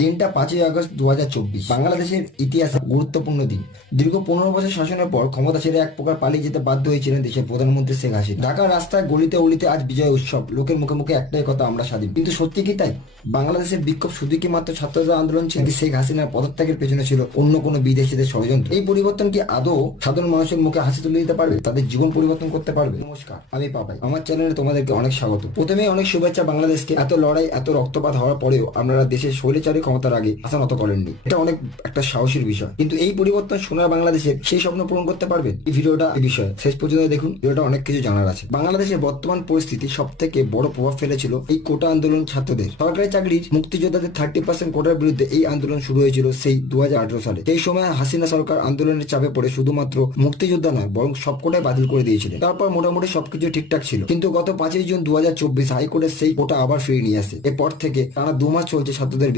দিনটা পাঁচই আগস্ট দু হাজার চব্বিশ। বাংলাদেশের ইতিহাসে গুরুত্বপূর্ণ দিন। দীর্ঘ পনেরো বছর শাসনের পর ক্ষমতা ছেড়ে এক প্রকার পালিয়ে যেতে বাধ্য হয়েছিলেন দেশের প্রধানমন্ত্রী শেখ হাসিনা। ঢাকার রাস্তায় গলিতে অলিতে আজ বিজয় উৎসব। লোকের মুখে মুখে একটাই কথা, আমরা স্বাধীন। কিন্তু সত্যি কি তাই? বাংলাদেশের বিক্ষোভ শুধু কি মাত্র ছাত্রদের আন্দোলন ছিল? শেখ হাসিনার পদত্যাগের পেছনে ছিল অন্য কোনো বিদেশিদের ষড়যন্ত্র? এই পরিবর্তন কি আদৌ সাধারণ মানুষের মুখে হাসি তুলে দিতে পারবে? তাদের জীবন পরিবর্তন করতে পারবে? নমস্কার, আমি পাপাই। আমার চ্যানেলে তোমাদেরকে অনেক স্বাগত। প্রথমে অনেক শুভেচ্ছা বাংলাদেশকে। এত লড়াই, এত রক্তপাত হওয়ার পরেও আমরা দেশের শৈলচারী ক্ষমতার আগে আশা নত করেননি। এটা অনেক একটা সাহসীর বিষয়। কিন্তু এই পরিবর্তন সোনার বাংলাদেশের সেই স্বপ্ন পূরণ করতে পারবেন এই ভিডিওটা, এই বিষয়ে শেষ পর্যন্ত দেখুন। ভিডিওটা অনেক কিছু জানার আছে। বাংলাদেশের বর্তমান পরিস্থিতি সব থেকে বড় প্রভাব ফেলেছিল এই কোটা আন্দোলন ছাত্রদের। সরকারি চাকরির মুক্তিযোদ্ধাদের থার্টি পার্সেন্ট কোটার বিরুদ্ধে এই আন্দোলন শুরু হয়েছিল সেই দু সালে। সেই সময় হাসিনা সরকার আন্দোলনের চাপে পড়ে শুধুমাত্র মুক্তিযোদ্ধা নয়, বরং সব কোটাই বাতিল করে দিয়েছিলেন। তারপর মোটামুটি সবকিছু ঠিকঠাক ছিল। কিন্তু গত পাঁচই জুন দু হাজার চব্বিশ হাইকোর্টের সেই কোটা আবার ফিরিয়ে নিয়ে আসে। এরপর থেকে তারা দু মাস চলছে ছাত্রদের।